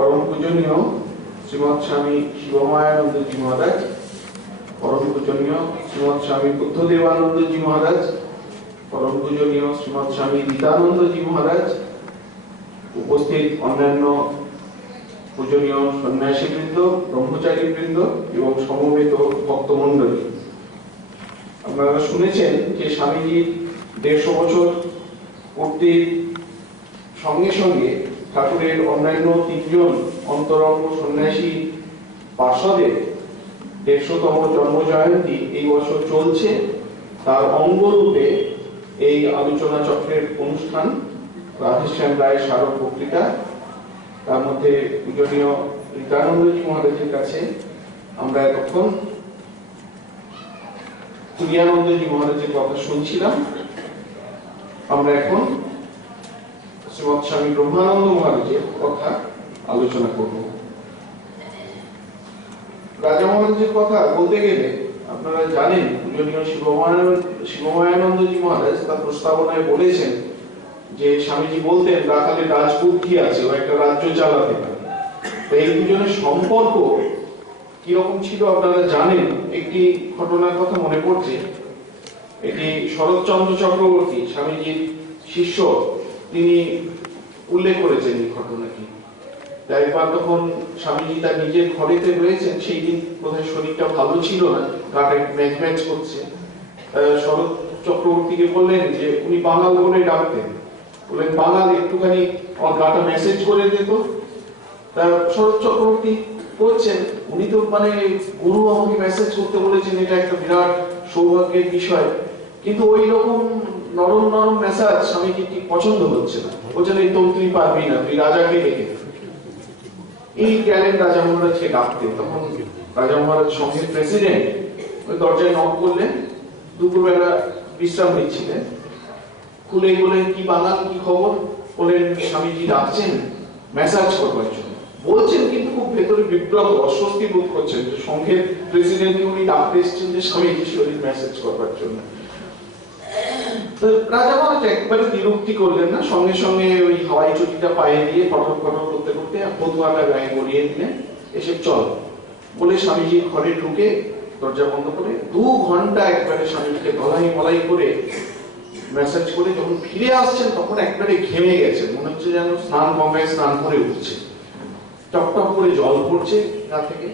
পরম পূজনীয় শ্রীমৎ স্বামী শিবমায়ানন্দজি মহারাজ, পরম পূজনীয় শ্রীমৎ স্বামী বুদ্ধদেবানন্দজি মহারাজ, পরম পূজনীয় শ্রীমৎ স্বামী রীতানন্দজি মহারাজ, উপস্থিত অন্যান্য পূজনীয় সন্ন্যাসীবৃন্দ, ব্রহ্মচারীবৃন্দ এবং সমবেত ভক্তমণ্ডলী, আপনারা শুনেছেন যে স্বামীজির 150 বছর পূর্তির সঙ্গে সঙ্গে ঠাকুরের অন্যান্য 3জন অন্তরঙ্গ সন্ন্যাসী পার্ষদের 150তম জন্ম জয়ন্তী এই বছর চলছে। তার অঙ্গরূপে এই আলোচনা চক্রের অনুষ্ঠান, রাধেশ্যাম রায়ের স্মারক বক্তৃতা, তার মধ্যে পূজনীয় রীতানন্দজি মহারাজের কাছে আমরা এতক্ষণ তুরিয়ানন্দজি মহারাজের কথা শুনছিলাম। আমরা এখন শ্রীমৎ স্বামী ব্রহ্মানন্দ মহারাজের কথা আলোচনা করব। রাজা মহারাজের কথা বলতে গেলে আপনারা জানেন, পূজনীয় শিবমায়ানন্দজি মহারাজ তার প্রস্তাবনায় বলেছেন যে স্বামীজি বলতেন রাখালে রাজবুদ্ধি আছে, ও একটা রাজ্য চালাতে পারে। এই দুজনের সম্পর্ক কিরকম ছিল আপনারা জানেন। একটি ঘটনার কথা মনে পড়ছে। এটি শরৎচন্দ্র চক্রবর্তী, স্বামীজির শিষ্য, তিনি উল্লেখ করেছেন এই ঘটনাটি। একবার তখন স্বামীজি তার নিজের ঘরেতে রয়েছেন, সেই দিন বোধহয় শরীরটা ভালো ছিল না, গাটা ম্যাচ ম্যাচ করছে। শরৎ চক্রবর্তীকে বললেন যে উনি বাঙাল বলে ডাকতেন, বললেন বাঙাল একটুখানি গাটা মেসেজ করে দিত। তা শরৎ চক্রবর্তী করছেন, উনি তো মানে গুরু আমাকে মেসেজ করতে বলেছেন, এটা একটা বিরাট সৌভাগ্যের বিষয়, কিন্তু ওই রকম নরম নরম মেসেজ স্বামীজি ঠিক পছন্দ হচ্ছে না। বলছেন এই তো তুই পারবি না, তুই রাজাকে ডেকে। এই গেলেন রাজা মহারাজকে ডাকতে। তখন রাজা মহারাজ সঙ্গে প্রেসিডেন্ট ওই দরজায় নক করলেন, দুপুরবেলা বিশ্রাম নিচ্ছিলেন। খুলে বলেন কি বাঙাল, কি খবর? বলেন স্বামীজি ডাকছেন মেসেজ করবার জন্য। বলছেন কিন্তু খুব ভেতরে বিপ্লব, অস্বস্তি বোধ করছেন যে সংঘের প্রেসিডেন্টকে উনি ডাকতে এসেছেন যে স্বামীজি শরীর মেসেজ করবার জন্য। রাজা মহারাজ একবারে বিরক্তি করলেন না, সঙ্গে সঙ্গে ওই হাওয়াই চটিটা পায়ে দিয়ে কটক কটক করতে করতে পতুয়াটা গায়ে গড়িয়ে দিলেন, এসে চল বলে স্বামীজির ঘরে ঢুকে দরজা বন্ধ করে 2 ঘন্টা একবারে স্বামীজিকে ধলাই মলাই করে মেসেজ করে যখন ফিরে আসছেন তখন একবারে ঘেমে গেছেন, মনে হচ্ছে যেন গঙ্গায় স্নান করে উঠছে, টপটপ করে জল পড়ছে গা থেকে।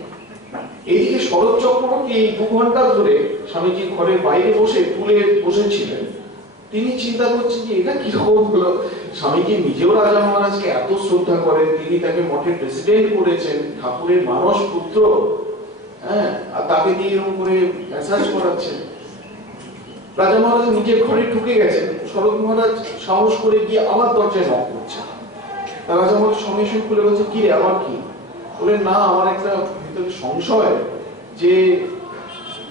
এইদিকে শরৎ চক্রবর্তী এই 2 ঘন্টা ধরে স্বামীজির ঘরের বাইরে বসে টুলে বসেছিলেন। তিনি চিন্তা করছেন যে এটা কি রকম হলো। স্বামীজি নিজেও রাজা মহারাজকে এত শ্রদ্ধা করেন, তিনি তাকে মঠের প্রেসিডেন্ট করেছেন, ঠাকুরের মানস পুত্র, হ্যাঁ, আর তাকে দিয়ে এরকম করে মেসেজ করাচ্ছেন। রাজা মহারাজ নিজের ঘরে ঢুকে গেছেন, শরৎ মহারাজ সাহস করে গিয়ে আবার দরজায় নক করছেন। রাজা মহারাজ সঙ্গে সঙ্গে খুলে বলছে কি রে, আবার কি? বলেন না, আমার একটা ভিতরে সংশয় যে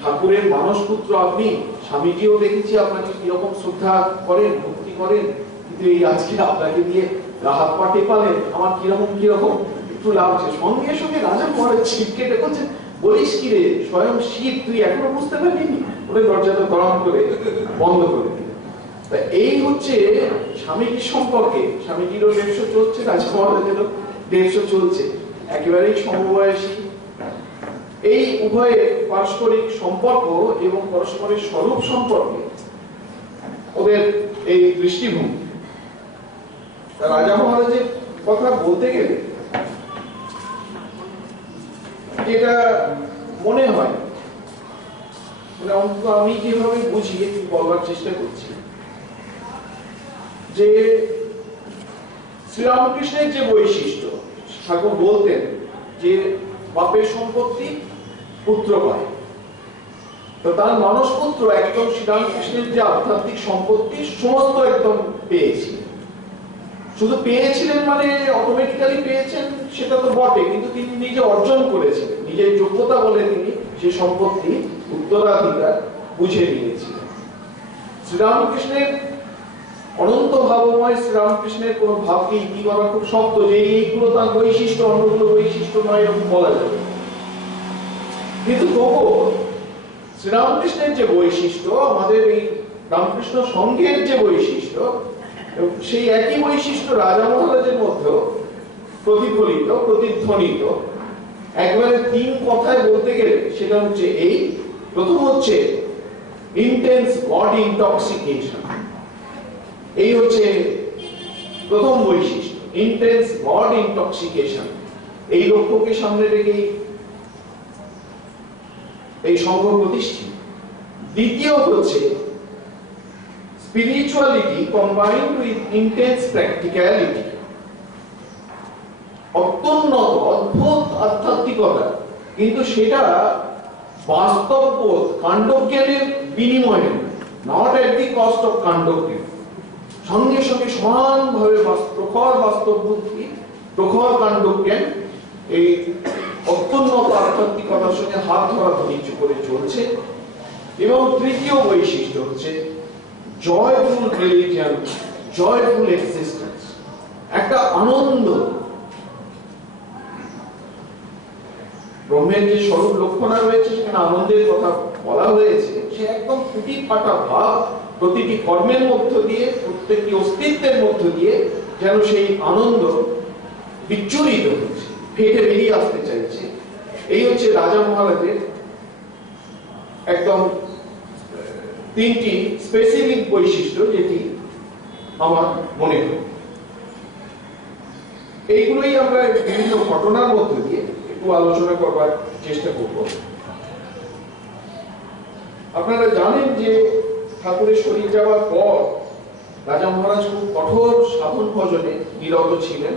ঠাকুরের মানস পুত্র আপনি, স্বামীজিও দেখেছি আপনাকে কিরকম শ্রদ্ধা করেন, ভক্তি করেন, কিন্তু এই আজকে আপনাকে দিয়ে হাত পা টেপালেন, আমার কিরকম কিরকম একটু লাগছে। সঙ্গে সঙ্গে রাজা মহারাজ ছিটকে ডেকেছেন, বলিস কি রে, স্বয়ং শিব, তুই এখনো বুঝতে পারবি? বলে দরজাটা দড়াম করে বন্ধ করে দিল। তা এই হচ্ছে স্বামীজির সম্পর্কে। স্বামীজিরও 150 চলছে, রাজা মহারাজেরও 150 চলছে, একেবারেই সমবয়সী। এই উভয়ের পারস্পরিক সম্পর্ক এবং পরস্পরের স্বরূপ সম্পর্কে ওদের এই দৃষ্টিভঙ্গি। রাজা মহারাজের কথা বলতে গেলে যেটা মনে হয়, মানে অন্তত আমি যেভাবে বুঝি একটু বলবার চেষ্টা করছি, যে শ্রীরামকৃষ্ণের যে বৈশিষ্ট্য, ঠাকুর বলতেন যে বাপের সম্পত্তি পুত্র পায়, তো তার মানস পুত্র একদম শ্রীরামকৃষ্ণের যে আধ্যাত্মিক সম্পত্তি সমস্ত একদম পেয়েছিলেন। শুধু পেয়েছিলেন মানে অটোমেটিক্যালি পেয়েছেন সেটা তো বটে, কিন্তু তিনি নিজে অর্জন করেছিলেন, নিজের যোগ্যতা বলে তিনি সেই সম্পত্তি উত্তরাধিকার বুঝে নিয়েছিলেন। শ্রীরামকৃষ্ণের অনন্ত ভাবময় শ্রীরামকৃষ্ণের কোন ভাবকে ইতি করা খুব শক্ত, যে এইগুলো তার বৈশিষ্ট্য, অন্যগুলো বৈশিষ্ট্য নয় এরকম বলা যাবে। কিন্তু তবুও শ্রীরামকৃষ্ণের যে বৈশিষ্ট্য, আমাদের এই রামকৃষ্ণ সংঘের যে বৈশিষ্ট্য, সেই একই বৈশিষ্ট্য রাজা মহারাজের মধ্যেও প্রতিফলিত প্রতিধ্বনিত একবারে তিন কথায় বলতে গেলে সেটা হচ্ছে এই। প্রথম হচ্ছে ইন্টেন্স বডি ইনটক্সিকেশন, এই হচ্ছে প্রথম বৈশিষ্ট্য, ইন্টেন্স বডি ইনটক্সিকেশন। এই লক্ষ্যকে সামনে রেখে এই সংঘ প্রতিষ্ঠিত। দ্বিতীয় হচ্ছে spirituality combined with intense practicality, অত্যুন্নত অদ্ভুত আধ্যাত্মিকতা, কিন্তু সেটা বাস্তববোধ কাণ্ডজ্ঞানের বিনিময়ে, not at the cost of কাণ্ডজ্ঞান। সঙ্গে সঙ্গে সমানভাবে প্রখর বাস্তব বুদ্ধি, প্রখর কাণ্ডজ্ঞান এই অত্যুন্নত আধ্যাত্মিকতার সঙ্গে হাত ধরাধরি করে চলছে। এবং তৃতীয় বৈশিষ্ট্য হচ্ছে জয়ফুল রিলিজিয়ন, জয়ফুল এক্সিস্টেন্স, একটা আনন্দ। ব্রহ্মের যে স্বরূপ লক্ষণা রয়েছে সেখানে আনন্দের কথা বলা হয়েছে, সে একদম ফুটি ফাটা ভাব প্রতিটি কর্মের মধ্য দিয়ে, প্রত্যেকটি অস্তিত্বের মধ্য দিয়ে যেন সেই আনন্দ বিচ্ছুরিত হচ্ছে, ফেটে বেরিয়ে আসতে চাইছে। এই হচ্ছে রাজা মহারাজের একদম তিনটি স্পেসিফিক বৈশিষ্ট্য, যেটি আমার মনে হয়। এইগুলোই আমরা বিভিন্ন ঘটনার মধ্য দিয়ে একটু আলোচনা করবার চেষ্টা করব। আপনারা জানেন যে ঠাকুরের শরীর যাওয়ার পর রাজা মহারাজ খুব কঠোর সাধন ভজনে নিরত ছিলেন।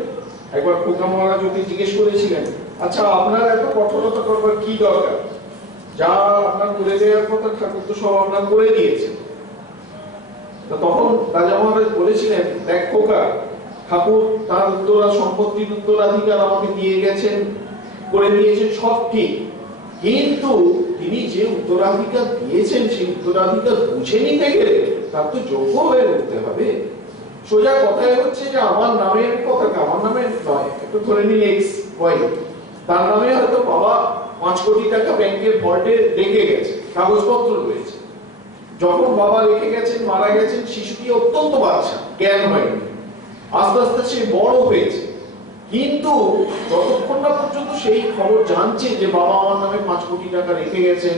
একবার খোকা মহারাজ ওকে জিজ্ঞেস করেছিলেন, আচ্ছা আপনার এত কঠোরতা করবার কি দরকার, যা আপনার করে দেওয়ার কথা ঠাকুর তো সব আপনার করে দিয়েছেন। তখন রাজা মহারাজ বলেছিলেন, দেখ খোকা, ঠাকুর তার সম্পত্তির উত্তরাধিকার আমাকে দিয়ে গেছেন, করে দিয়েছেন, সব ঠিক, কিন্তু তিনি যে উত্তরাধিকার দিয়েছেন সেই উত্তরাধিকার বুঝে নিতে গেলে তার তো যোগ্য হয়ে উঠতে হবে। সোজা কথাই হচ্ছে যে আমার নামের কথাটা আমার নামে নয়, একটু ধরে নিন এক্স ওয়াই, তার নামে হয়তো বাবা 5 কোটি টাকা ব্যাংকের ভল্টে রেখে গেছে, কাগজপত্র রয়েছে। যখন বাবা রেখে গেছেন, মারা গেছেন, শিশুটি অত্যন্ত বাচ্চা, জ্ঞান হয়নি, আস্তে আস্তে সে বড় হয়েছে, কিন্তু যতক্ষণ না পর্যন্ত সেই খবর জানছে যে বাবা আমার নামে 5 কোটি টাকা রেখে গেছেন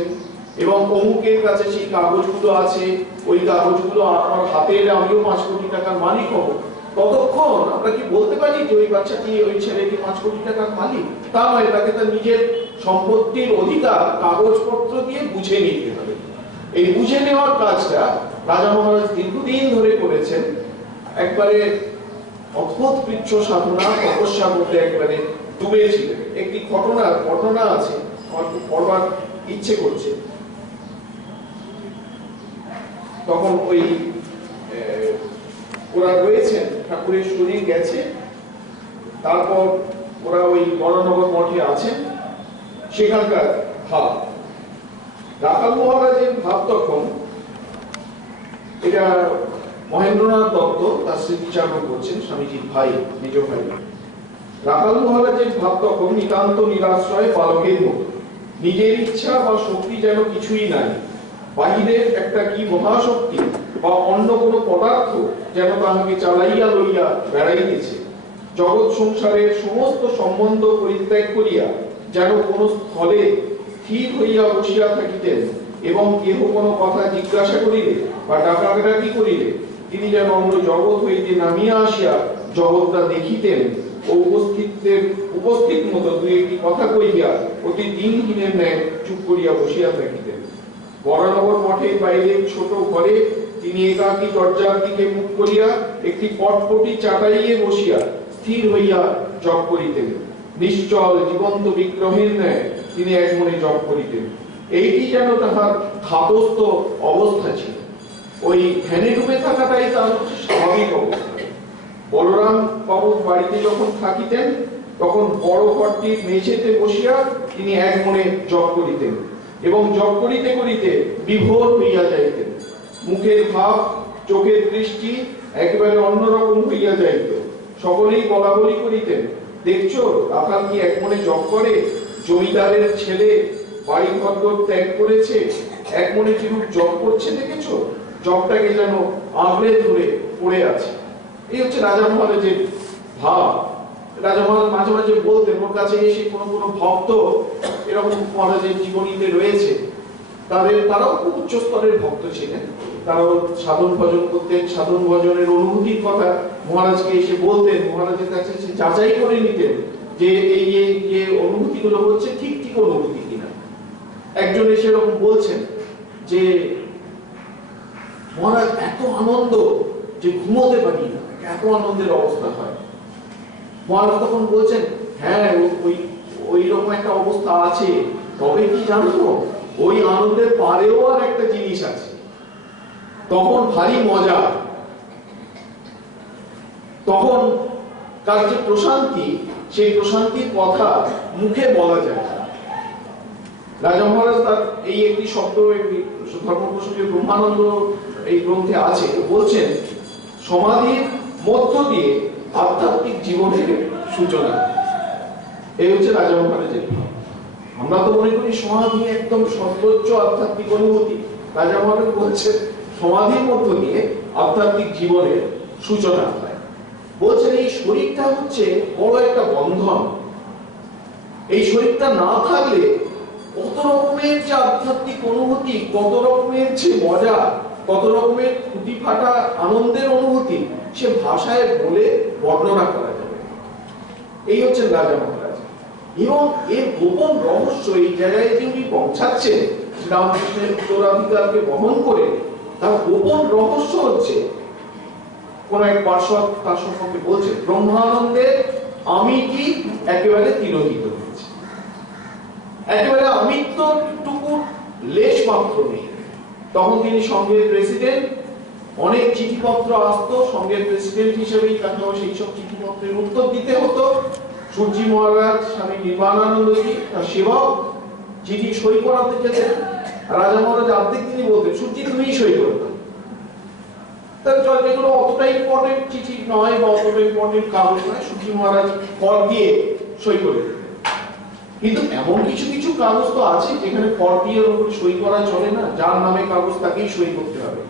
এবং অমুকের কাছে সেই কাগজগুলো আছে, ওই কাগজগুলো আমার হাতে এলে আমিও 5 কোটি টাকার মালিক হব, ততক্ষণ আমরা কি বলতে পারি যে ওই বাচ্চাটি, ওই ছেলেটি 5 কোটি টাকার মালিক? তা নয়, তাকে তার নিজের সম্পত্তির অধিকার কাগজপত্র দিয়ে বুঝে নিতে হবে। এই বুঝে নেওয়ার কাজটা রাজা মহারাজ দীর্ঘদিন ধরে করেছেন। একবারে অদ্ভুত কৃচ্ছ সাধনা, তপস্যা করতে একবারে ডুবেছিলেন। একটি ঘটনা আছে, আমার খুব পড়বার ইচ্ছে করছে। তখন ওই ওরা রয়েছেন, ঠাকুরের শরীর গেছে, তারপর ওরা ওই বড়নগর মঠে আছেন, সেখানকার ভাব, রাখাল মহারাজের ভাব তখন, এটা মহেন্দ্রনাথ দত্ত তার স্মৃতিচারণ করছেন, স্বামীজির ভাই, নিজ ভাই। রাখাল মহারাজের ভাব তখন নিতান্ত নিরাশ্রয় বালকের মতো, নিজের ইচ্ছা বা শক্তি যেন কিছুই নাই, বাহিরের একটা কি মহাশক্তি বা অন্য কোনো পদার্থ যেন তাহাকে চালাইয়া লইয়া বেড়াইতেছে। জগৎ সংসারের সমস্ত সম্বন্ধ পরিত্যাগ করিয়া যেন কোন স্থলে স্থির হইয়া বসিয়া থাকিতেন এবং কেহ কোনো কথা জিজ্ঞাসা করিলে বা ডাকাডাকি করিলে তিনি যেন অন্য জগৎ হইতে নামিয়া আসিয়া জগৎটা দেখিতেন ও উপস্থিত মতো দুই একটি কথা কইয়া অতি দিনহীনের ন্যায় চুপ করিয়া বসিয়া থাকিতেন। বড়নগর মঠের বাইরে ছোট ঘরে তিনি একাকী দরজার দিকে মুখ করিয়া একটি পটপটি চাটাইয়ে বসিয়া স্থির হইয়া জপ করিতেন। নিশ্চল জীবন্ত বিগ্রহের ন্যায় তিনি এক মনে জপ করিতেন। এইটি যেন তাহার ধাতস্থ অবস্থা ছিল। ওই ধ্যানে ডুবে থাকাটাই তার স্বাভাবিক অবস্থা। বলরাম বাবুর বাড়িতে যখন থাকিতেন তখন বড় ঘরটির মেঝেতে বসিয়া তিনি এক মনে জপ করিতেন এবং জপ করিতে করিতে বিভোর হইয়া যাইতেন। মুখের ভাব, চোখের দৃষ্টি একেবারে অন্যরকম হইয়া যাইত। সকলেই বলা বলি করিতেন, দেখছো রাখাল কি এক মনে জপ করে? জমিদারের ছেলে বাড়ি ঘর ত্যাগ করেছে, এক মনে কিরূপ জপ করছে দেখেছো? জপটাকে যেন আঁকড়ে ধরে পড়ে আছে। এই হচ্ছে রাজা মহারাজের ভাব। রাজা মহারাজ মাঝে মাঝে বলতেন, ওর কাছে এসে কোনো কোনো ভক্ত এরকম মহারাজের জীবনীতে রয়েছে, তারাও খুব উচ্চ স্তরের ভক্ত ছিলেন, তারাও সাধন ভজন করতেন, সাধন ভজনের অনুভূতির কথা মহারাজকে এসে বলতেন, মহারাজের কাছে এসে যাচাই করে নিতেন যে এই যে অনুভূতিগুলো হচ্ছে ঠিক ঠিক অনুভূতি কিনা। একজন এসে এরকম বলছেন যে মহারাজ এত আনন্দ যে ঘুমোতে পারি না, এত আনন্দের অবস্থা হয়। মহারাজ তখন বলছেন, হ্যাঁ ওই রকম একটা অবস্থা আছে, তবে কি জানো, ওই আনন্দের পারেও আর একটা জিনিস আছে, তখন ভারী মজা, তখন তার যে প্রশান্তি, সেই প্রশান্তির কথা মুখে বলা যায়। রাজা মহারাজ তার এই একটি শব্দ ধর্মপ্রসঙ্গে ব্রহ্মানন্দ এই গ্রন্থে আছে, বলছেন সমাধির মধ্য দিয়ে আধ্যাত্মিক জীবনের সূচনা। এই হচ্ছে রাজা মহারাজের ভাব। আমরা তো মনে করি সমাধি একদম সর্বোচ্চ আধ্যাত্মিক অনুভূতি, রাজা মহারাজ বলছেন সমাধির মধ্য দিয়ে আধ্যাত্মিক জীবনের সূচনা হয়। বলছেন এই শরীরটা হচ্ছে বড় একটা বন্ধন, এই শরীরটা না থাকলে কত রকমের যে আধ্যাত্মিক অনুভূতি, কত রকমের যে মজা, কত রকমের ফুটি ফাটা আনন্দের অনুভূতি, সে ভাষায় বলে বর্ণনা করা যাবে। এই হচ্ছে রাজা মহারাজ। এবং এর গোপন রহস্য এই জায়গায় যে উনি পৌঁছাচ্ছেন শ্রীরামকৃষ্ণের উত্তরাধিকারকে বহন করে, তার গোপন রহস্য হচ্ছে, কোন এক পার্শ্বদ তার সম্পর্কে বলছে, ব্রহ্মানন্দের আমি কি একেবারে তিরোহিত হয়েছে, একেবারে আমিত্বটুকু লেশ মাত্র নেই। তখন তিনি সঙ্গের প্রেসিডেন্ট, অনেক চিঠিপত্র আসতো, সঙ্গের প্রেসিডেন্ট হিসেবেই তাকে সেই সব চিঠিপত্রের উত্তর দিতে হতো। সূর্যি মহারাজ স্বামী নির্বাণানন্দজি তার সেবক, চিঠি সই করাতে যেতেন, রাজা মহারাজ অর্ধেক তিনি বলতেন, সূর্যি তুমিই সই করে দাও। যেগুলো অতটা ইম্পর্টেন্ট চিঠি নয় বা অতটা ইম্পর্টেন্ট কাগজ নয়, সূর্যি মহারাজ কর দিয়ে সই করে দিতেন। কিন্তু এমন কিছু কিছু কাগজ তো আছে যেখানে কর দিয়ে সই করা চলে না, যার নামে কাগজ তাকেই সই করতে হবে।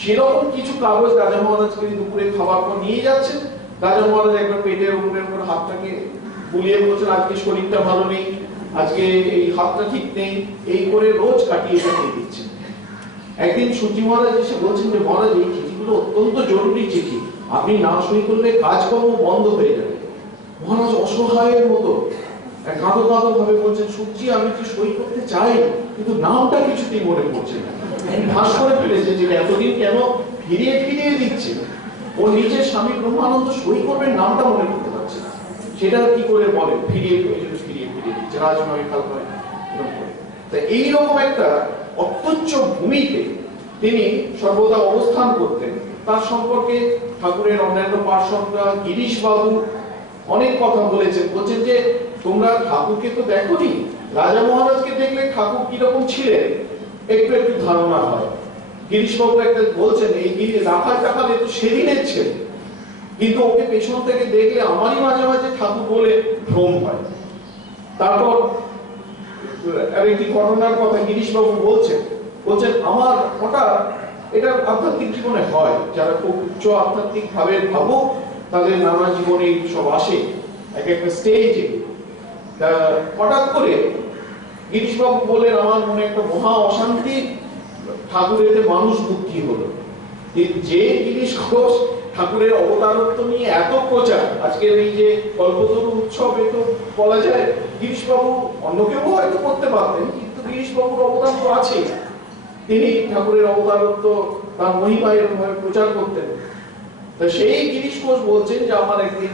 সেরকম কিছু কাগজ রাজা মহারাজকে দুপুরে খাবার পর নিয়ে যাচ্ছেন। রাজা মহারাজ একবার পেটের উপরের উপর হাতটাকে বুলিয়ে বলছেন, আজকে শরীরটা ভালো নেই, আজকে এই হাতটা ঠিক নেই, এই করে রোজ কাটিয়ে কাটিয়ে দিচ্ছেন। একদিন সূর্যি মহারাজ এসে বলছেন যে মহারাজ এই চিঠিগুলো অত্যন্ত জরুরি চিঠি, আপনি না সই করলে কাজকর্ম বন্ধ হয়ে যাবে। মহারাজ অসহায়ের মতো কাঁদো কাঁদো ভাবে বলছেন, সূর্যি আমি কি সই করতে চাই, কিন্তু নামটা কিছুতেই মনে পড়ছে না। ভাস করে ফেলেছে যে এতদিন কেন ফিরিয়ে ফিরিয়ে দিচ্ছে, ও নিজের স্বামী ব্রহ্মানন্দ সই করবেন, নামটা মনে করতে পারছে না, সেটা কি করে বলে ফিরিয়ে ফিরিয়ে ফিরিয়ে দিচ্ছে, রাজ নয় কাল নয় এরকম করে। তা এইরকম একটা অত্যচ্ছ ভূমিতে তিনি সর্বদা অবস্থান করতেন। তার সম্পর্কে ঠাকুরের অন্যান্য পার্শ্বদরা, গিরিশ বাবু অনেক কথা বলেছেন। বলছেন যে তোমরা ঠাকুরকে তো দেখোনি, রাজা মহারাজকে দেখলে ঠাকুর কিরকম ছিলেন একটু একটু ধারণা হয়। গিরিশ বাবু একটা বলছেন, এই রাখাল টাকাল একটু সেদিনের ছেলে, কিন্তু ওকে পেছন থেকে দেখলে আমারই মাঝে মাঝে ঠাকুর বলে ভ্রম হয়। তারপর আরেকটি ঘটনার কথা গিরিশ বাবু বলছেন আমার হঠাৎ, এটা আধ্যাত্মিক জীবনে হয়, যারা খুব উচ্চ আধ্যাত্মিক ভাবে ভাবুক তাদের নানা জীবনে সব আসে এক একটা স্টেজে। হঠাৎ করে গিরিশ বাবু বলেন, আমার মনে একটা মহা অশান্তি, ঠাকুরের মানুষ বুদ্ধি হলো। যে গিরিশ ঘোষ ঠাকুরের অবতারত্ব নিয়ে এত প্রচার, আজকের এই যে কল্পতরু উৎসব, এ তো বলা যায় গিরিশ বাবু অন্য কেউ হয়তো করতে পারতেন, কিন্তু গিরিশ বাবুর অবদান তো আছে। তিনি ঠাকুরের অবতারত্ব, তার মহিমা এরকমভাবে প্রচার করতেন। তা সেই গিরিশ ঘোষ বলছেন যে আমার একদিন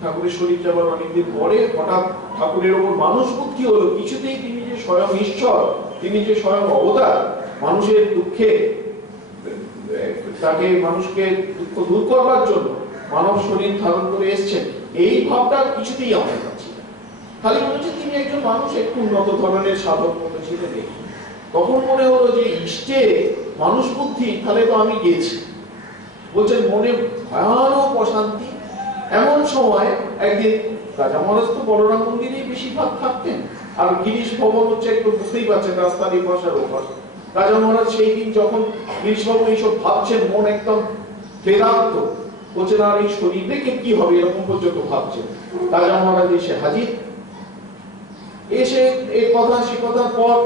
ঠাকুরের শরীর যাবার অনেকদিন পরে হঠাৎ ঠাকুরের ওপর মানুষ বুদ্ধি হলো, কিছুতেই তিনি যে স্বয়ং ঈশ্বর, তিনি যে স্বয়ং অবতার, মানুষের দুঃখে তাকে মানুষকে দুঃখ দূর করবার জন্য মানব শরীর ধারণ করে এসছেন, এই ভাবটা কিছুতেই আমরা পাচ্ছি না। খালি মনে হচ্ছে তিনি একজন মানুষ, একটু উন্নত ধরনের সাধক মতো ছিলেন। তখন মনে হলো যে ইষ্টে মানুষ বুদ্ধি, তাহলে তো আমি গেছি। বলছেন মনে ভয়ানক অশান্তি। এমন সময় একদিন রাজা মহারাজ তো বলরাম মন্দিরেই বেশিরভাগ থাকতেন, আর গিরিশ ভবন হচ্ছে একটু বুঝতেই পারছেন রাস্তার এই পাশার ওপাশ। রাজা মহারাজ সেই দিন যখন গিরিশবাবু এইসব ভাবছেন, মন একদম বেদান্ত, বলছেন আর এই শরীর দেখে কি হবে এরকম পর্যন্ত ভাবছেন। রাজা মহারাজ এসে হাজির, এসে এই কথা সে কথার পর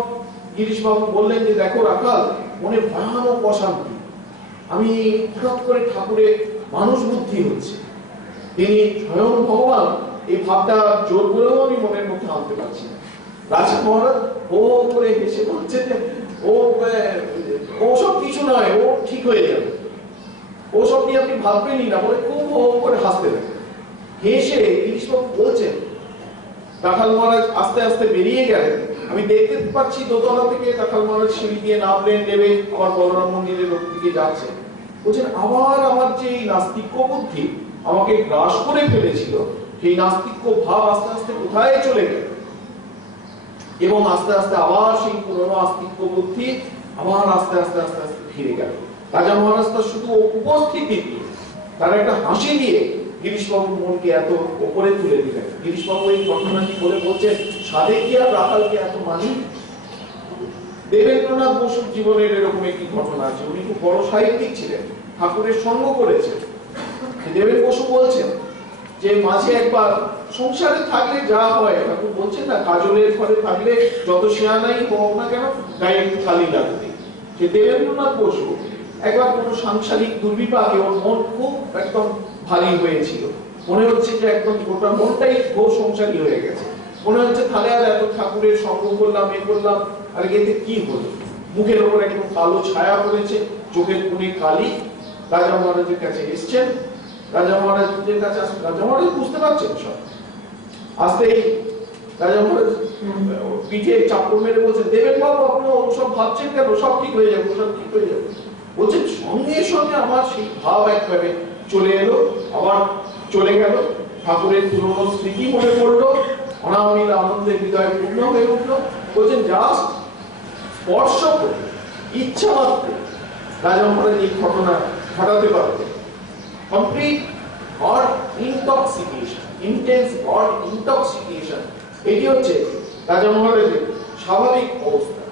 গিরিশ বাবু বললেন যে দেখো রাখাল, মনে ভয়ানক অশান্তি, আমি হঠাৎ করে ঠাকুরের মানুষ বুদ্ধি হচ্ছে, তিনি স্বয়ং ভগবান, এই ভাবটা জোর করেও আমি মনের মধ্যে আনতে পারছি না। রাজা মহারাজ ও করে হেসে বলছে ও সব কিছু নয়, ও ঠিক হয়ে যাবে, ও সব নিয়ে আপনি ভাববেনই না, বলে খুব ও করে হাসতে লাগে। হেসে গিরিশ বাবু বলছেন, রাখাল মহারাজ আস্তে আস্তে বেরিয়ে গেলেন, আমি দেখতে পাচ্ছি দোতলা থেকে রাখাল মহারাজ সিঁড়ি দিয়ে নামলেন, নেমে আবার বলরাম মন্দিরের দিকে যাচ্ছে। বলছেন আবার আমার যে এই নাস্তিক্য বুদ্ধি আমাকে গ্রাস করে ফেলেছিল, সেই নাস্তিক্য ভাব আস্তে আস্তে কোথায় চলে গেল, এবং আস্তে আস্তে আবার সেই পুরনো আস্তিক্য বুদ্ধি আবার আস্তে আস্তে আস্তে আস্তে ফিরে গেল। রাজা মহারাজ তার শুধু উপস্থিতি দিয়ে, তার একটা হাসি দিয়ে গিরিশবাবুর মনকে এত উপরে তুলে দিলেন। গিরিশবাবু এই ঘটনাটি বলে বলছেন, সাধে কি আর রাখালকে এত মানি? দেবেন্দ্রনাথ বসুর জীবনের এরকম একটি ঘটনা আছে। উনি খুব বড় সাহিত্যিক ছিলেন, ঠাকুরের সঙ্গ করেছেন। দেবেন বসু বলছেন যে মাঝে একবার সংসারে থাকলে যা হয়, ঠাকুর বলছেন না, কাজলের ঘরে থাকলে যত শেয়ানাই হোক না কেন গায়ে একটু খালি লাগবে। যে দেবেন্দ্রনাথ বসু একবার কোনো সাংসারিক দুর্বিপাকে ওর মন খুব একদম ভারী হয়েছিল, মনে হচ্ছে যে একদম গোটা মনটাই ঘোর সংসারী হয়ে গেছে, মনে হচ্ছে তাহলে আর এত ঠাকুরের সঙ্গ করলাম, এ করলাম, আর এতে কি হলো। মুখের ওপর একদম কালো ছায়া পড়েছে, চোখের কোণে কালি। রাজা মহারাজের কাছে এসছেন, রাজা মহারাজের কাছে আসেন, রাজা মহারাজ বুঝতে পারছেন সব। আসতেই রাজা মহারাজ পিঠে চাপড় মেরে বলছেন, দেবেন বাবু আপনি সব ভাবছেন কেন, সব ঠিক হয়ে যাবে, সব ঠিক হয়ে যাবে। বলছেন সঙ্গে সঙ্গে আমার সেই ভাব একবারে চলে এলো, আবার চলে গেল, ঠাকুরের পুরনো স্মৃতি মনে পড়লো, অনামিল আনন্দে হৃদয় পূর্ণ হয়ে উঠলো। বলছেন জাস্ট স্পর্শ করে, ইচ্ছা মাত্র রাজা মহারাজ এই ঘটনা ঘটাতে পারতেন। Complete god intoxication, intense god intoxication, এটি হচ্ছে রাজা মহারাজের স্বাভাবিক অবস্থা।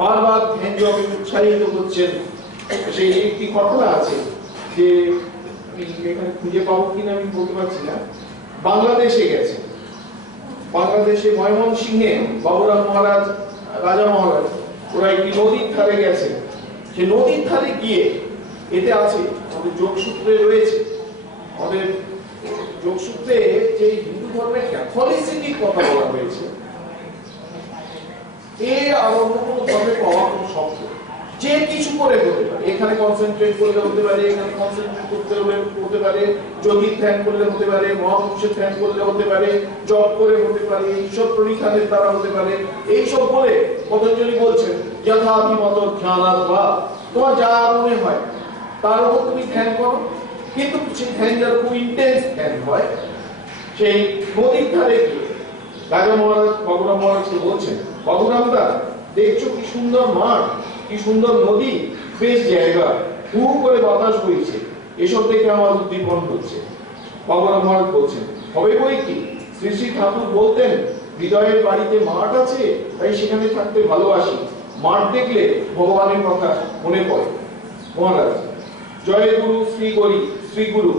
বারবার ধ্যান যোগে উৎসাহিত হচ্ছেন। সেই একটি ঘটনা আছে যে এখানে খুঁজে পাবো কিনা আমি বলতে পারছি না, বাংলাদেশে গেছে, বাংলাদেশে ময়মনসিংহে বাবুরাম মহারাজ, রাজা মহারাজ, ওরা একটি নদীর ধারে গেছে। সে নদীর ধারে গিয়ে, এতে আছে আমাদের যোগসূত্রে রয়েছে, আমাদের যোগসূত্রে যে হিন্দু ধর্মের ক্যাথলিসিটির কথা বলা হয়েছে, এর আর অন্য কোনো ধর্মে পাওয়া কোনো শব্দ যে কিছু করে হতে পারে, এখানে কনসেন্ট্রেট করলে হতে পারে, এখানে কনসেন্ট্রেট করতে হলে হতে পারে, যোগীর ধ্যান করলে হতে পারে, মহাপুরুষের ধ্যান করলে হতে পারে, জপ করে হতে পারে, ঈশ্বর প্রণিধানের দ্বারা হতে পারে, এইসব বলে পতঞ্জলি বলছেন যথাভিমত ধ্যানাৎ বা, তোমার যা মনে হয় তার উপর তুমি ধ্যান করো। কিন্তু সেই ধ্যান যার খুব ইন্টেন্স ধ্যান হয়, সেই নদীর ধারে গিয়ে রাজা মহারাজ বাবুরাম মহারাজকে বলছেন, বাবুরাম দা দেখছো কি সুন্দর মাঠ, কি সুন্দর নদী, বেশ জায়গা, হু করে বাতাস বইছে, এসব দেখে আমার উদ্দীপন হচ্ছে। বাবুরাম মহারাজ বলছেন, হবে বই কি, শ্রী শ্রী ঠাকুর বলতেন হৃদয়ের বাড়িতে মাঠ আছে, তাই সেখানে থাকতে ভালোবাসি, মাঠ দেখলে ভগবানের কথা মনে পড়ে। মহারাজ জয় গুরু শ্রী গরি শ্রী গুরু।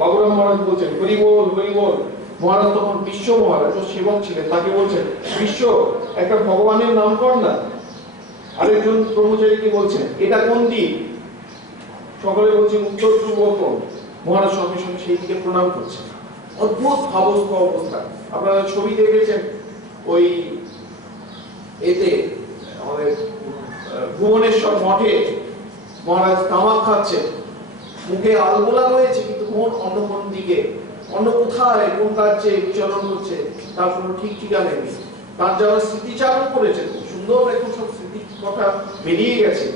বাবুরাম মহারাজ বলছেন হরি বল হরি বল। মহারাজ তখন বিশ্ব মহারাজ ও সেবক ছিলেন, তাকে বলছেন বিশ্ব একটা ভগবানের নাম কর না। আরেকজন ব্রহ্মচারীকে বলছেন এটা কোন দিক, সকলে বলছেন উত্তর ধ্রুব কোণ। মহারাজ সঙ্গে সঙ্গে সেই দিকে প্রণাম করছেন। অদ্ভুত ভাবস্থ অবস্থা, আপনারা ছবি দেখেছেন ওই এতে আমাদের ভুবনেশ্বর মঠে মহারাজ তামাক খাচ্ছেন, মুখে আলগোলা রয়েছে কিন্তু মন অন্য কোন দিকে, অন্য কোথায় কোন কাজে বিচরণ করছে তার কোনো ঠিক ঠিকানা নেই। তার যারা স্মৃতিচারণ করেছেন, সুন্দর এখন সব স্মৃতির কথা বেরিয়ে গেছে,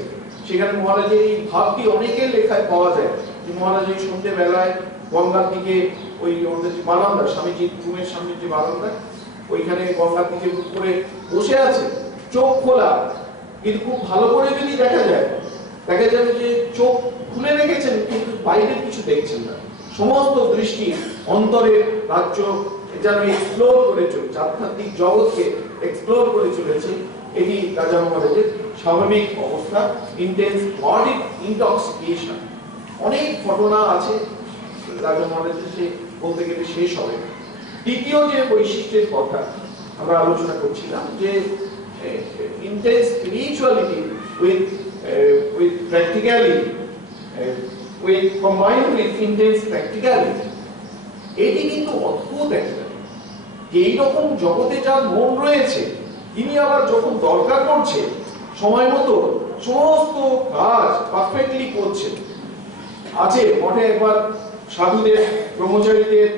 সেখানে মহারাজের এই ভাবটি অনেকের লেখায় পাওয়া যায় যে মহারাজ এই সন্ধ্যে বেলায় গঙ্গার দিকে, ওই আমাদের যে বারান্দা, স্বামীজির রুমের সামনে যে বারান্দা, ওইখানে গঙ্গার দিকে করে বসে আছে, চোখ খোলা, কিন্তু খুব ভালো করে যদি দেখা যায়, দেখা যাবে যে চোখ খুলে রেখেছেন কিন্তু বাইরের কিছু দেখছেন না, সমস্ত দৃষ্টি অন্তরের রাজ্য যেন এক্সপ্লোর করে চলেছে, আধ্যাত্মিক জগৎকে এক্সপ্লোর করে চলেছে। এটি রাজা মহারাজের স্বাভাবিক অবস্থা, ইন্টেন্স বডি ইনটক্সিকেশন। অনেক ঘটনা আছে রাজা মহারাজের, সে বলতে গেলে শেষ হবে না। দ্বিতীয় যে বৈশিষ্ট্যের কথা আমরা আলোচনা করছিলাম, যে intense spirituality with practicality, combined with intense practicality, এটি কিন্তু অদ্ভুত একটা। এইরকম জগতে যার মন রয়েছে, তিনি আবার যখন দরকার পড়ছে সময় মতো সমস্ত কাজ পারফেক্টলি করছেন। আছে মঠে একবার সাধুদের, ব্রহ্মচারীদের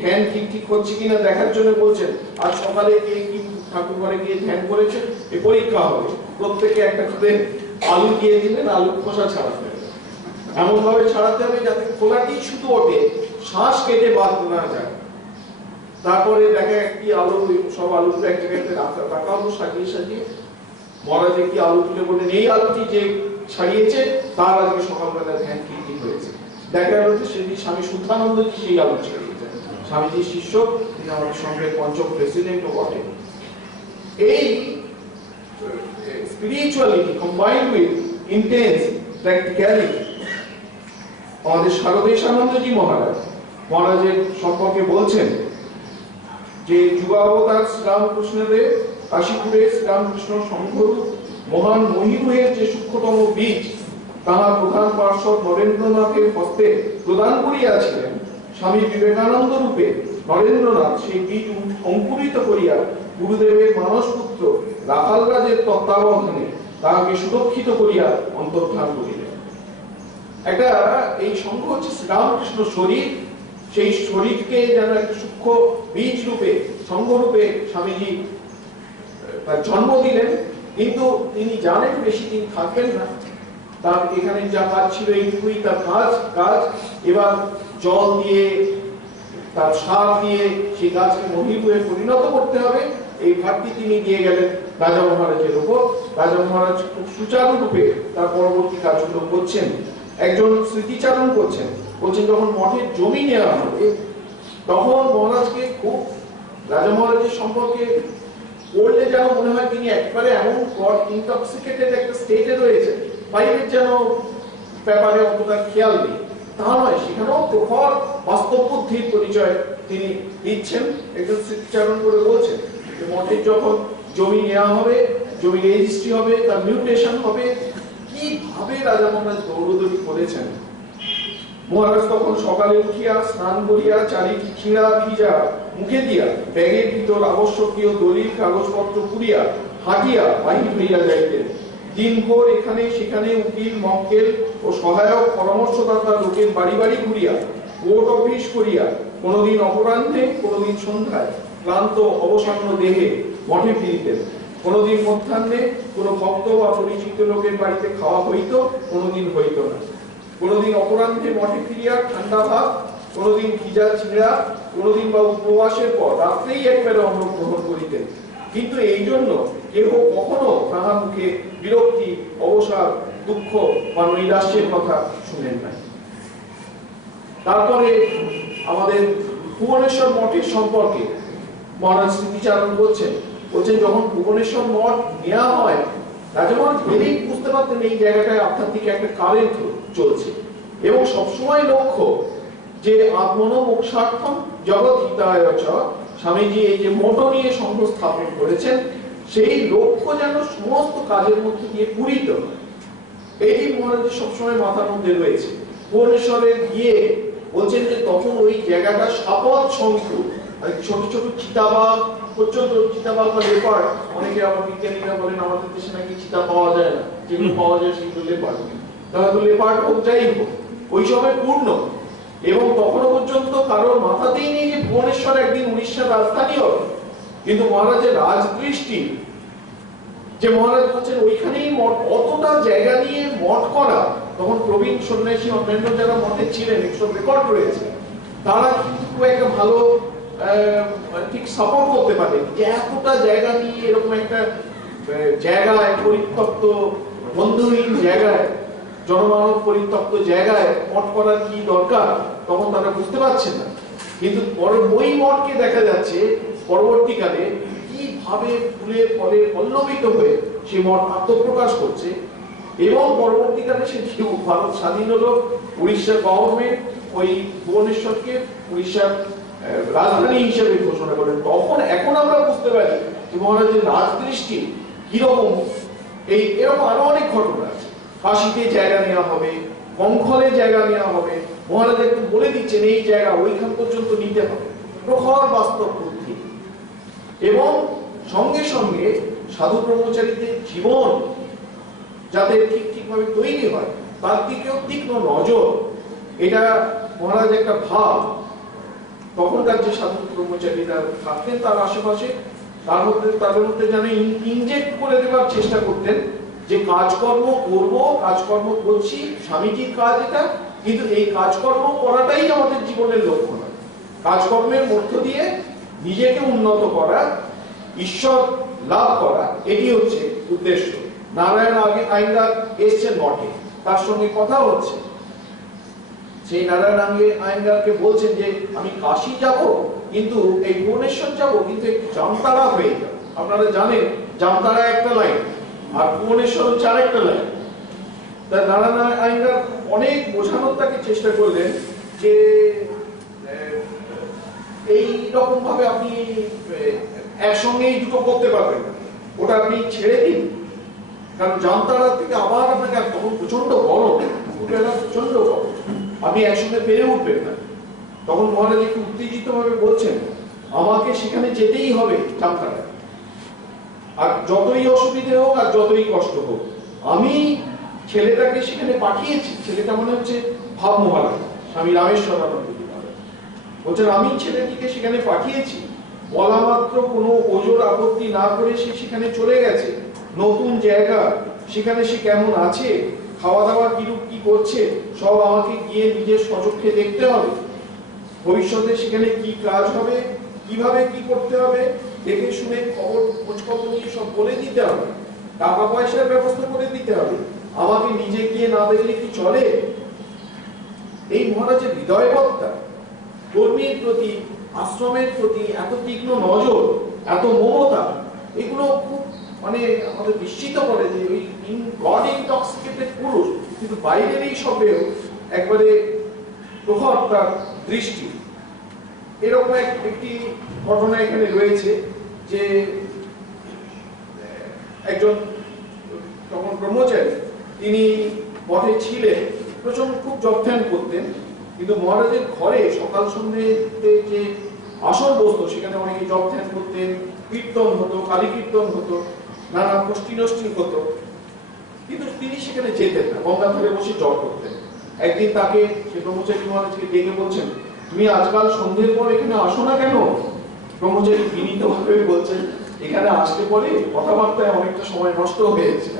ধ্যান ঠিক হচ্ছে কিনা দেখার জন্য বলছেন, আজ সকালে কে কি ঠাকুর ঘরে গিয়ে ধ্যান করেছেন, এই পরীক্ষা হবে। প্রত্যেকে একটা করে আলু দিয়ে দিলেন, আলু খোসা ছাড়াতে হবে, এমন ভাবে ছাড়াতে হবে যাতে খোলাটি শুধু ওঠে, শ্বাস কেটে বাদ না যায়। তারপরে দেখা একটি আলু, সব আলুগুলো এক জায়গায় রাখা হলো সাজিয়ে সাজিয়ে। মহারাজ একটি আলু তুলে বললেন, এই আলুটি যে ছাড়িয়েছে তার আজকে সকালবেলা ধ্যান ঠিক হয়েছে। দেখা গেল যে সেদিন স্বামী শুদ্ধানন্দজি সেই আলু ছাড়িয়েছেন, স্বামীজির শিষ্য, তিনি আমাদের সঙ্গে পঞ্চম প্রেসিডেন্টও বটে। এই spirituality combined with intense practicality, আমাদের শারদেশানন্দজি মহারাজের সম্পর্কে বলছেন যে যুগাবতার শ্রীরামকৃষ্ণদেব কাশীপুরে শ্রীরামকৃষ্ণ সংঘরূপ মহান মহিরুহের যে সূক্ষ্মতম বীজ তাহার প্রধান পার্শ্বদ নরেন্দ্রনাথের হস্তে প্রদান করিয়াছিলেন, স্বামী বিবেকানন্দ রূপে নরেন্দ্রনাথ সেই বীজ অঙ্কুরিত করিয়া গুরুদেবের মানসপুত্র রাখালরাজের তত্ত্বাবধানে তাহাকে সুরক্ষিত করিয়া অন্তর্ধান করিলেন। একটা এই সংঘ হচ্ছে শ্রীরামকৃষ্ণ শরীর, সেই শরীরকে যেন একটা সূক্ষ্ম বীজ রূপে, সংঘ রূপে স্বামীজি তার জন্ম দিলেন। কিন্তু তিনি জানেন বেশি দিন থাকবেন না, তার এখানে যা কাজ ছিল এইটুকুই তার কাজ। এবার জল দিয়ে, তার সার দিয়ে সেই গাছকে মহিরুহে পরিণত করতে হবে, এই ঘাটতি তিনি দিয়ে গেলেন রাজা মহারাজের উপর। রাজা মহারাজ খুব সুচারু রূপে তার পরবর্তী কাজগুলো করছেন। একজন স্মৃতিচারণ করছেন, বলছেন যখন মঠের জমি নেওয়া হবে তখন মহারাজকে খুব, রাজা মহারাজের সম্পর্কে পড়লে যেন মনে হয় তিনি একবারে এমন ইনটক্সিকেটেড একটা স্টেটে রয়েছে, বাইরের যেন ব্যাপারে অতটা খেয়াল নেই, তা নয়, সেখানেও প্রখর বাস্তব বুদ্ধির পরিচয় তিনি দিচ্ছেন। একজন স্মৃতিচারণ করে বলছেন যে মঠের যখন জমি নেওয়া হবে, জমি রেজিস্ট্রি হবে, তার মিউটেশন হবে, কিভাবে রাজা মহারাজ দৌড়দৌড়ি করেছেন। মহারাজ তখন সকালে উঠিয়া স্নান করিয়া চারিটি ছিঁড়া ভিজা মুখে দিয়া ব্যাগের ভিতর আবশ্যকীয় দলিল কাগজপত্র পুরিয়া হাঁটিয়া বাহির হইয়া যাইতেন। দিনভর এখানে সেখানে উকিল মক্কেল ও সহায়ক পরামর্শদাতা লোকের বাড়ি বাড়ি ঘুরিয়া কোর্ট অফিস করিয়া কোনদিন অপরাহ্নে কোনদিন সন্ধ্যায় ক্লান্ত অবসন্ন দেহে মঠে ফিরিতেন। কোনদিন মধ্যাহ্নে কোনো ভক্ত বা পরিচিত লোকের বাড়িতে খাওয়া হইত, কোনদিন হইত না। কোনদিন অপরাহ্নে মঠে ফিরিয়া ঠান্ডা ভাত, কোনদিন ভিজা চিড়া, কোনদিন বা উপবাসের পর রাত্রেই একবারে অন্ন গ্রহণ করিতেন। কিন্তু এই জন্য কেহ কখনো তাহার মুখে বিরক্তি, অবসাদ, দুঃখ বা নৈরাশ্যের কথা শুনেন নাই। তারপরে আমাদের ভুবনেশ্বর মঠের সম্পর্কে মহারাজ স্মৃতিচারণ বলছেন যখন ভুবনেশ্বর মঠ নেওয়া হয়, রাজা মহারাজ ভেবেই বুঝতে পারতেন এই জায়গাটায় আধ্যাত্মিক একটা কারেন্ট চলছে, এবং সবসময় লক্ষ্য যে আত্মনো মোক্ষার্থম জগৎ হিতায় চ, স্বামীজি এই যে মোটো নিয়ে সংঘ স্থাপন করেছেন, সেই লক্ষ্য যেন সমস্ত কাজের মধ্যে দিয়ে পূরিত হয়, এটি মহারাজের সবসময় মাথার মধ্যে রয়েছে। ভুবনেশ্বরে গিয়ে বলছেন যে তখন ওই জায়গাটা সাপদ শঙ্কু, ছোট ছোট চিতাবাঘ পর্যন্ত, চিতাবাঘ বা লেপার্ড, অনেকে আবার বিজ্ঞানীরা বলেন আমাদের দেশে নাকি চিতা পাওয়া যায় না, যেগুলো পাওয়া যায় সেগুলো লেপার্ড, তাহলে লেপার্ড হোক যাই হোক ওই সময় পূর্ণ। এবং তখনও পর্যন্ত কারোর মাথাতেই নেই যে ভুবনেশ্বর একদিন উড়িষ্যার রাজধানী হবে। কিন্তু মহারাজের রাজদৃষ্টি, যে মহারাজ বলছেন ওইখানেই মঠ, অতটা জায়গা নিয়ে মঠ করা, তখন প্রবীণ সন্ন্যাসী অন্যান্য যারা মঠে ছিলেন, এসব রেকর্ড রয়েছে, তারা কিন্তু একটা ভালো ঠিক সাপোর্ট করতে পারে যে এতটা জায়গা নিয়ে এরকম একটা জায়গায়, পরিত্যক্ত বন্ধুহীন জায়গায়, জনমানব পরিত্যক্ত জায়গায় মঠ করার কি দরকার, তখন তারা বুঝতে পারছেন না। কিন্তু পরে ওই মঠকে দেখা যাচ্ছে পরবর্তীকালে কিভাবে ফুলে ফলে পল্লবিত হয়ে সে মঠ আত্মপ্রকাশ করছে, এবং পরবর্তীকালে সে ভারত স্বাধীন হলো, উড়িষ্যার গভর্নমেন্ট ওই ভুবনেশ্বরকে উড়িষ্যার রাজধানী হিসেবে ঘোষণা করেন। তখন এখন আমরা বুঝতে পারি যে মহারাজের রাজদৃষ্টি কিরকম। এরকম আরো অনেক ঘটনা আছে। কাশীতে জায়গা নেওয়া হবে, কঙ্খলে জায়গা নেওয়া হবে, মহারাজ একটু বলে দিচ্ছেন এই জায়গা ওইখান পর্যন্ত নিতে হবে, প্রখর বাস্তব বুদ্ধি। এবং সঙ্গে সঙ্গে সাধু ব্রহ্মচারীদের জীবন যাতে ঠিকভাবে তৈরি হয় তার দিকেও তীক্ষ্ণ নজর, এটা মহারাজ একটা ভাব। তখনকার যে সাধু ব্রহ্মচারীরা থাকতেন তার আশেপাশে তাদের মধ্যে যেন ইনজেক্ট করে দেওয়ার চেষ্টা করতেন যে কাজকর্ম করব, কাজকর্ম করছি, স্বামীজির কাজ এটা, কিন্তু এই কাজকর্ম করাটাই আমাদের জীবনের লক্ষ্য নয়। কাজকর্মের মধ্য দিয়ে নিজেকে উন্নত করা, ঈশ্বর লাভ করা, এটি হচ্ছে উদ্দেশ্য। নারায়ণ আইঙ্গার এসছেন মঠে, তার সঙ্গে কথা হচ্ছে। সেই নারায়ণ আইঙ্গারকে বলছেন যে আমি কাশী যাব, কিন্তু এই ভুবনেশ্বর যাব, কিন্তু একটু জামতারা হয়ে যাব। আপনারা জানেন জামতারা একটা লাইন আর ভুবনেশ্বর হচ্ছে আরেকটা লাইন। তা নারায়ণ আইঙ্গার অনেক বোঝানোর তাকে চেষ্টা করলেন যে এই রকম ভাবে আপনি একসঙ্গে এই দুটো করতে পারবেন না, ওটা আপনি ছেড়ে দিন। কারণ জামতারা থেকে আবার আপনাকে তখন প্রচন্ড গরম, প্রচন্ড গরম, আপনি একসঙ্গে পেরে উঠবেন না। তখন মহারাজ একটু উত্তেজিত ভাবে বলছেন আমাকে সেখানে যেতেই হবে জামতারা, আর যতই অসুবিধে হোক আর যতই কষ্ট হোক। আমি ছেলেটাকে সেখানে পাঠিয়েছি, ছেলেটা মনে হচ্ছে ভাব মহারাজ স্বামী রামেশ্বরানন্দ বলছেন আমি ছেলেটিকে সেখানে পাঠিয়েছি, বলা মাত্র কোনো ওজোর আপত্তি না করে সে সেখানে চলে গেছে। নতুন জায়গা, সেখানে সে কেমন আছে, খাওয়া দাওয়া কিরূপ কি করছে, সব আমাকে গিয়ে নিজের স্বচক্ষে দেখতে হবে। ভবিষ্যতে সেখানে কি কাজ হবে, কিভাবে কি করতে হবে, দেখে শুনে খোঁজ খবর নিয়ে সব বলে দিতে হবে। টাকা পয়সার ব্যবস্থা করে দিতে হবে। আমাকে নিজে গিয়ে না দেখলে কি চলে? এই মহারাজের হৃদয়বত্তা, কর্মীর প্রতি, আশ্রমের প্রতি এত তীক্ষ্ণ নজর, এত মমতা, এগুলো খুব আমাদের বিস্মিত করে যে ওই গড ইনটক্সিকেটেড পুরুষ, কিন্তু বাইরের এই সবেও একবারে প্রখর তার দৃষ্টি। এরকম একটি ঘটনা এখানে রয়েছে যে একজন তখন ব্রহ্মচারী, তিনি মঠে ছিলেন, প্রচন্ড খুব জপ-ধ্যান করতেন, কিন্তু মহারাজের ঘরে সকাল সন্ধ্যেতে যে আসর বসতো সেখানে অনেকে জপ-ধ্যান করতেন, কীর্তন হতো, কালী কীর্তন হতো, নানা গোষ্ঠী নষ্ঠী হতো, কিন্তু তিনি সেখানে যেতেন না, গঙ্গা ধরে বসে জপ করতেন। একদিন তাকে সে ব্রহ্মচারী মহারাজকে ডেকে বলছেন তুমি আজকাল সন্ধ্যের পর এখানে আসো না কেন? ব্রহ্মচারী বিনীত ভাবে বলছেন এখানে আসতে পরে কথাবার্তায় অনেকটা সময় নষ্ট হয়েছে,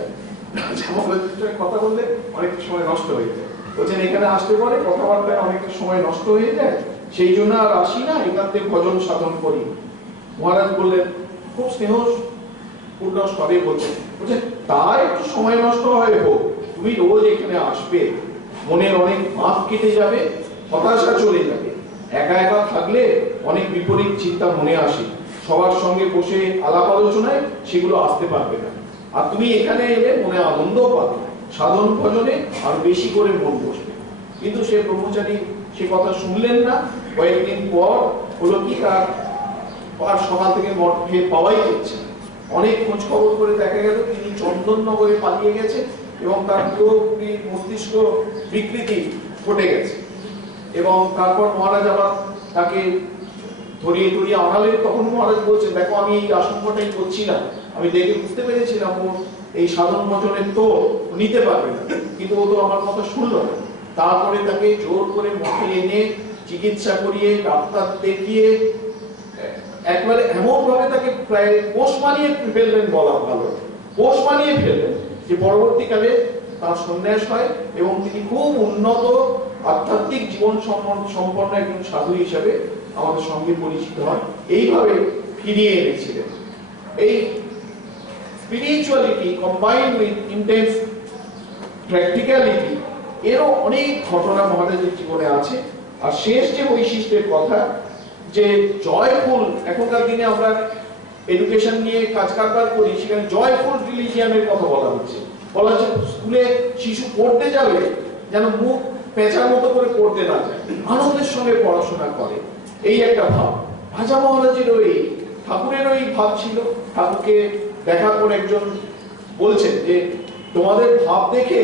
কথা বললে অনেকটা সময় নষ্ট হয়ে যায়। বলছেন এখানে আসতে পরে কথাবার্তায় অনেকটা সময় নষ্ট হয়ে যায়, সেই জন্য আর আসি না, এখানে ভজন সাধন করি। মহারাজ বললেন খুব স্নেহপূর্ণ স্বরে বলছেন তা একটু সময় নষ্ট হয় হোক, তুমি রোজ এখানে আসবে, মনের অনেক মাপ কেটে যাবে, হতাশা চলে যাবে। একা একা থাকলে অনেক বিপরীত চিন্তা মনে আসে, সবার সঙ্গে বসে আলাপ আলোচনায় সেগুলো আসতে পারবে না। আর তুমি এখানে এলে মনে আনন্দ পাবে, সাধন ভজনে আর বেশি করে মন বসবে। কিন্তু সে ব্রহ্মচারী সে কথা শুনলেন না। কয়েকদিন পর হলো কি, তার সকাল থেকে মঠে পাওয়াই যাচ্ছে। অনেক খোঁজ খবর করে দেখা গেল তিনি চন্দননগরে পালিয়ে গেছে এবং তার পুরোপুরি মস্তিষ্ক বিকৃতি ঘটে গেছে। এবং তারপর মহারাজ আবার তাকে ধরিয়ে ধরিয়ে আনালেন। তখন মহারাজ বলছেন দেখো আমি এই আশঙ্কাটাই করছিলাম, আমি দেখে বুঝতে পেরেছিলাম ও এই সাধন ভজনের তো নিতে পারবে না, কিন্তু ও তো আমার কথা শুনলো না। তারপরে তাকে জোর করে মঠে এনে চিকিৎসা করিয়ে ডাক্তার দেখিয়ে একবারে এমন ভাবে তাকে প্রায় পোষ মানিয়ে ফেললেন, বলা ভালো, পোষ মানিয়ে ফেললেন যে পরবর্তীকালে তার সন্ন্যাস হয় এবং তিনি খুব উন্নত আধ্যাত্মিক জীবন সম্পন্ন একজন সাধু হিসাবে আমাদের সঙ্গে পরিচিত হন। এইভাবে ফিরিয়ে এনেছিলেন। এই spirituality combined with intense practicality, এরও অনেক ঘটনা মহারাজের জীবনে আছে। আর শেষ যে বৈশিষ্ট্যের কথা, যে জয়ফুল, এখনকার দিনে আমরা এডুকেশন নিয়ে কাজ কারবার করি, সেখানে জয়ফুল রিলিজিয়ানের কথা বলা হচ্ছে। বলা হচ্ছে স্কুলে শিশু পড়তে যাবে যেন মুখ পেঁচার মতো করে পড়তে না যায়, আনন্দের সঙ্গে পড়াশোনা করে, এই একটা ভাব। রাজা মহারাজের ওই ঠাকুরের ওই ভাব ছিল। ঠাকুরকে দেখার পর একজন বলছেন যে তোমাদের ভাব দেখে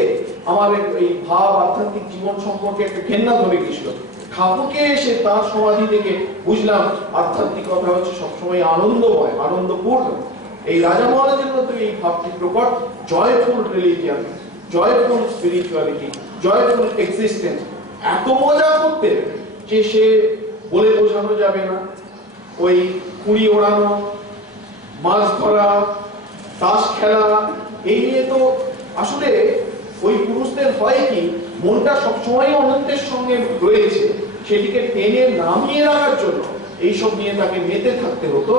আমার এই ভাব আধ্যাত্মিক জীবন সম্পর্কে একটা ঘেন্না ধরে গেছিল। ঠাকুরকে এসে তার সমাধি থেকে বুঝলাম আধ্যাত্মিকতা হচ্ছে সবসময় আনন্দময়, আনন্দপূর্ণ। এই রাজা মহারাজের মধ্যে এই ভাবটি প্রকট, joyful religion, joyful spirituality, joyful existence. এত মজা করতে যে সে বলে বোঝানো যাবে না। ওই কুড়ি ওড়ানো, মাছ ধরা, তাস খেলা, এই নিয়ে তো আসলে ওই পুরুষদের হয় কি, মনটা সবসময় অনন্তের সঙ্গে রয়েছে, সেটিকে টেনে নামিয়ে রাখার জন্য এইসব নিয়ে তাকে মেতে থাকতে হতো।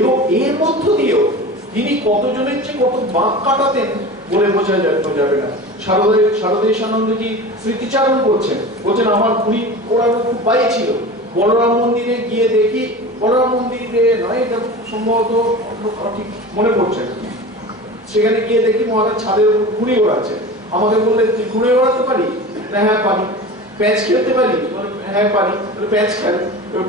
এবং এর মধ্য দিয়েও তিনি কতজনের চেয়ে কত বাঁক কাটাতেন বলে বোঝা যাবে না। শারদেশানন্দজি স্মৃতিচারণ করছেন, বলছেন আমার কুড়ি ওড়ানো খুব বাই ছিল। বলরাম মন্দিরে গিয়ে দেখি, বলরাম মন্দিরে নয়, এটা সম্ভবত ঠিক মনে পড়ছে, সেখানে গিয়ে দেখি মহারাজ ছাদের উপর ঘুড়ি ওড়াচ্ছে। আমাকে বললেন যে ঘুড়ি ওড়াতে পারি? হ্যাঁ পারি। প্যাচ খেলতে পারি? হ্যাঁ পারি। প্যাচ খেলে,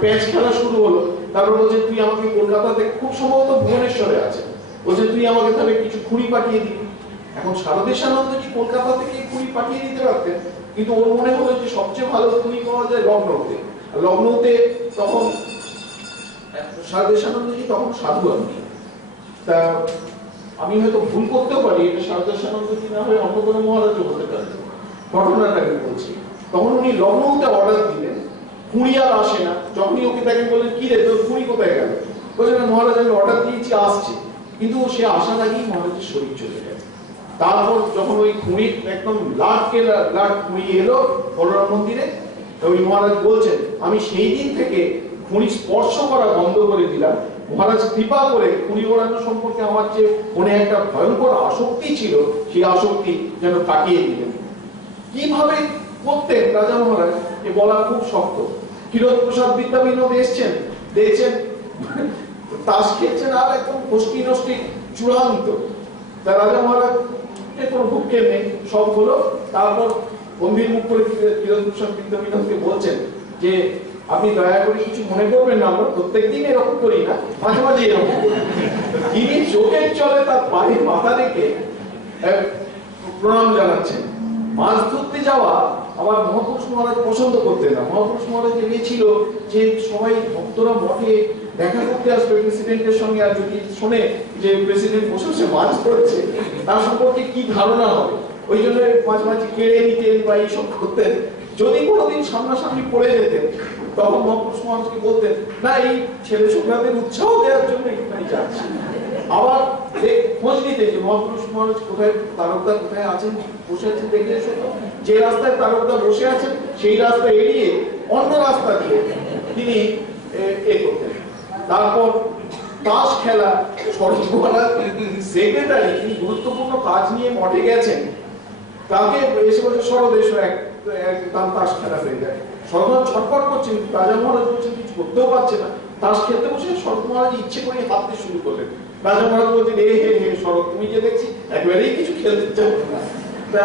প্যাচ খেলা শুরু হলো। তারপর বলছে তুই আমাকে কলকাতাতে, খুব সম্ভবত ভুবনেশ্বরে আছে, বলছে তুই আমাকে তাহলে কিছু ঘুড়ি পাঠিয়ে দিবি। এখন শারদেশানন্দজি কলকাতা থেকে ঘুড়ি পাঠিয়ে দিতে পারতেন, কিন্তু ওর মনে হলো যে সবচেয়ে ভালো ঘুড়ি পাওয়া যায় লখনৌতে। লখনৌতে তখন শারদেশানন্দজি তখন সাধু আপনি, তা আমি হয়তো ভুল করতেও পারি, এটা শারদেশানন্দজি না হয়ে অন্য কোনো মহারাজও হতে পারে, ঘটনাটাকে বলছি। তখন উনি লখনৌতে অর্ডার দিলেন, কুড়ি আর আসে না। যখনই ওকে তাকে বললেন কি রে তোর কুড়ি কোথায় গেল, বলছেন মহারাজ আমি অর্ডার দিয়েছি, আসছে। কিন্তু সে আসার আগেই মহারাজের শরীর চলে গেছে। তারপর যখন ওই খুঁড়ি একদম লাট খুঁড়ি এলো বলরাম মন্দিরে, ওই মহারাজ বলছেন আমি সেই দিন থেকে খুঁড়ি স্পর্শ করা বন্ধ করে দিলাম। মহারাজ কৃপা করে খুঁড়ি ওড়ানো সম্পর্কে আমার যে মনে একটা ভয়ঙ্কর আসক্তি ছিল, সেই আসক্তি যেন কাটিয়ে দিলেন। কিভাবে করতেন রাজা মহারাজ এ বলা খুব শক্ত। ক্ষীরোদ প্রসাদ বিদ্যাবিনোদ এসছেন, দেখছেন তাস খেলছেন, আর একদম ফষ্টি নষ্টি চূড়ান্ত। তা রাজা মহারাজ কোনো ভূক্ষেপ নেই, সব হলো। তারপর গম্ভীর মুখ করে ক্ষীরোদ প্রসাদ বিদ্যাবিনোদকে বলছেন যে আপনি দয়া করে কিছু মনে করবেন না, আমরা প্রত্যেকদিন এরকম করি না, মাঝে মাঝে এরকম করি। তিনি চোখের চলে তার পায়ে মাথা রেখে প্রণাম জানাচ্ছেন। মাছ ধরতে যাওয়া আবার মহাপুরুষ মহারাজ পছন্দ করতেন না। মহাপুরুষ মহারাজ ভেবেছিল যে সবাই ভক্তরা মঠে দেখা করতে আসবে প্রেসিডেন্টের সঙ্গে, আর যদি শোনে যে প্রেসিডেন্ট বসে বসে মাছ ধরছে তার সম্পর্কে কি ধারণা হবে, ওই জন্য মাঝে মাঝে কেড়ে নিতেন বা এইসব করতেন। যদি কোনোদিন সামনাসামনি পড়ে যেতেন তখন মহাপুরুষ মহারাজকে বলতেন না এই ছেলে ছোকরাদের উৎসাহ দেওয়ার জন্য একটুখানি যাচ্ছে। আবার খোঁজ নিতেন যে মহাপুরুষ মহারাজ কোথায়, তারকদা কোথায় আছেন, বসে আছেন, দেখে এসো। যে রাস্তায় তারকদা বসে আছেন সেই রাস্তা এড়িয়ে অন্য রাস্তা দিয়ে তিনি এ করতেন। তারপর তাস খেলা, সেক্রেটারি তিনি গুরুত্বপূর্ণ কাজ নিয়ে মঠে গেছেন, তাকে এসে বলছে শরৎ এসো একদম তাস খেলা হয়ে যায়। শরৎ ছটফট করছেন, রাজা মহারাজ বলছেন কিছু করতেও পারছে না। তাস খেলতে বসে শরৎ মহারাজ ইচ্ছে করে হাঁটতে শুরু করলেন। রাজা মহারাজ বলছেন হে শরৎ তুমি যে দেখছি একেবারেই কিছু খেলতে চাও না। তা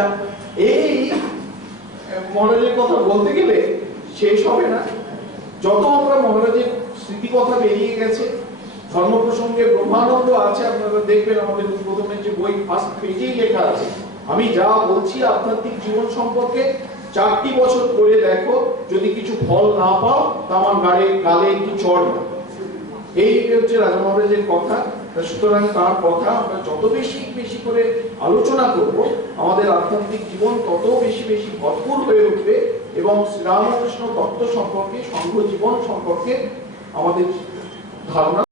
এই মহারাজের কথা বলতে গেলে শেষ হবে না। যত আমরা মহারাজের স্মৃতি কথা বেরিয়ে গেছে, ধর্ম প্রসঙ্গে ব্রহ্মানন্দ আছে, আপনারা দেখবেন আমাদের উদ্বোধনের যে বই ফার্স্ট পেজেই লেখা আছে। আমি যা বলছি আধ্যাত্মিক জীবন সম্পর্কে 4টি বছর করে দেখো, যদি কিছু ফল না পাও তা আমার গালে একটু চড় না। এই হচ্ছে রাজা মহারাজের কথা। সুতরাং তার কথা আমরা যত বেশি করে আলোচনা করব, আমাদের আধ্যাত্মিক জীবন তত বেশি ভরপুর হয়ে উঠবে এবং শ্রীরামকৃষ্ণ তত্ত্ব সম্পর্কে, সংঘ জীবন সম্পর্কে আমাদের ধারণা